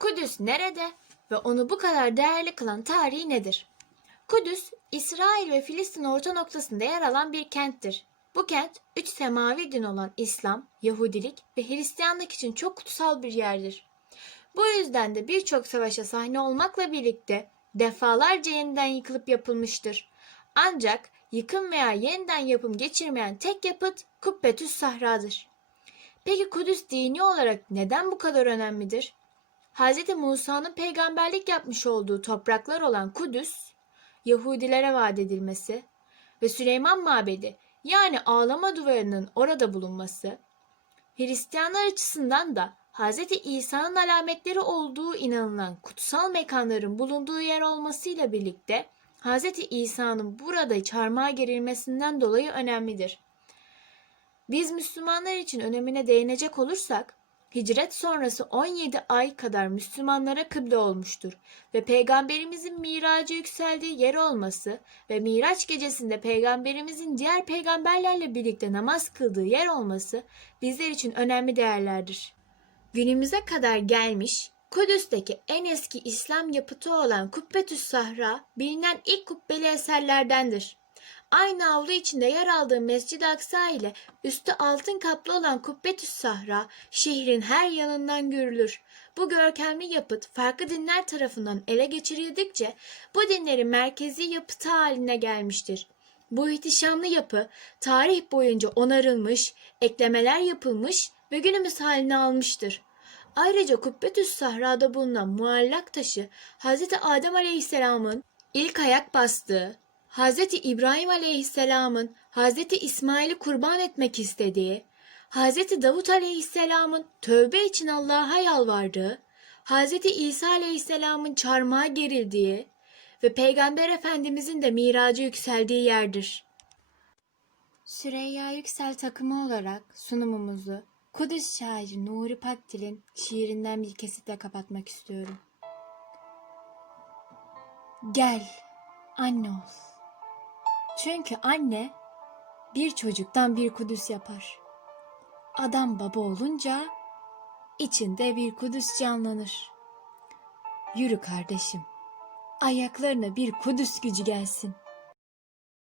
Kudüs nerede ve onu bu kadar değerli kılan tarihi nedir? Kudüs, İsrail ve Filistin orta noktasında yer alan bir kenttir. Bu kent, üç semavi din olan İslam, Yahudilik ve Hristiyanlık için çok kutsal bir yerdir. Bu yüzden de birçok savaşa sahne olmakla birlikte defalarca yeniden yıkılıp yapılmıştır. Ancak yıkım veya yeniden yapım geçirmeyen tek yapıt Kubbetüs Sahra'dır. Peki Kudüs dini olarak neden bu kadar önemlidir? Hz. Musa'nın peygamberlik yapmış olduğu topraklar olan Kudüs, Yahudilere vaat edilmesi ve Süleyman Mabedi yani ağlama duvarının orada bulunması, Hristiyanlar açısından da Hz. İsa'nın alametleri olduğu inanılan kutsal mekanların bulunduğu yer olmasıyla birlikte Hz. İsa'nın burada çarmıha gerilmesinden dolayı önemlidir. Biz Müslümanlar için önemine değinecek olursak, hicret sonrası 17 ay kadar Müslümanlara kıble olmuştur ve Peygamberimizin miracı yükseldiği yer olması ve Miraç gecesinde Peygamberimizin diğer peygamberlerle birlikte namaz kıldığı yer olması bizler için önemli değerlerdir. Günümüze kadar gelmiş Kudüs'teki en eski İslam yapıtı olan Kubbetüs Sahra bilinen ilk kubbeli eserlerdendir. Aynı avlu içinde yer aldığı Mescid-i Aksa ile üstü altın kaplı olan Kubbetüs Sahra şehrin her yanından görülür. Bu görkemli yapıt farklı dinler tarafından ele geçirildikçe bu dinlerin merkezi yapıtı haline gelmiştir. Bu ihtişamlı yapı tarih boyunca onarılmış, eklemeler yapılmış ve günümüz halini almıştır. Ayrıca Kubbetüs Sahra'da bulunan muallak taşı Hz. Adem Aleyhisselam'ın ilk ayak bastığı, Hz. İbrahim Aleyhisselam'ın Hz. İsmail'i kurban etmek istediği, Hz. Davut Aleyhisselam'ın tövbe için Allah'a yalvardığı, Hz. İsa Aleyhisselam'ın çarmıha gerildiği ve Peygamber Efendimizin de miracı yükseldiği yerdir. Süreyya Yüksel takımı olarak sunumumuzu Kudüs şairi Nuri Pakdil'in şiirinden bir kesitle kapatmak istiyorum. Gel, anne ol. Çünkü anne bir çocuktan bir Kudüs yapar. Adam baba olunca içinde bir Kudüs canlanır. Yürü kardeşim, ayaklarına bir Kudüs gücü gelsin.''